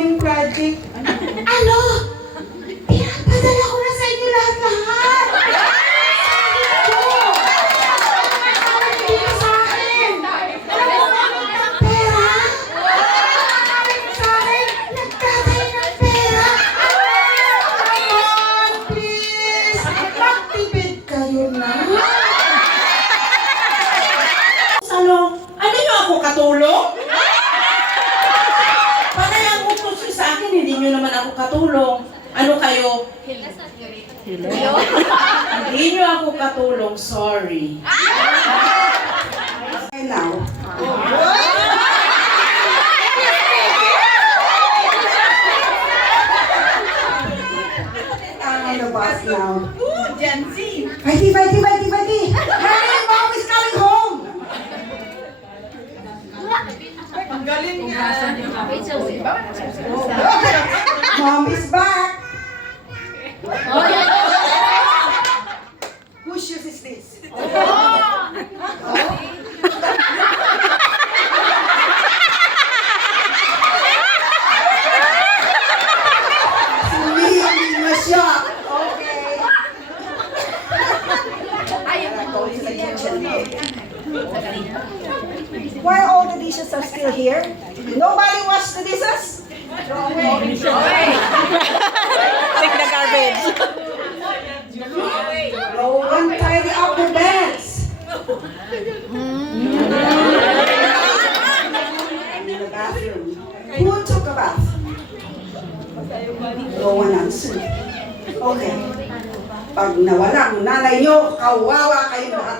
kaming project. Ano? Pinapadala ko na sa inyo lahat-lahat. Hindi na sa akin. Alam mo ba ang pera? Sa akin, nagtatay ng pera. Come on, please. Mag-tipid kayo na. Ano nyo ako katulong? Panay ang utos nyo sa akin, hindi nyo naman ako katulong. Ano kayo? Hello? Hindi nyo ako katulong, sorry. Hello? Ano ba now? Gen Z. Fighty! Honey, mom is coming home! Ang galing nga. Mom is back! Whose shoes is this? Hindi ma-shock. Okay. Why all the dishes are still here? Nobody washed the dishes? Take the garbage. No one tidy up the beds. In the bathroom. Who took a bath? No one answered. Okay. Pag nawala ang nanay nyo, kawawa kayong lahat.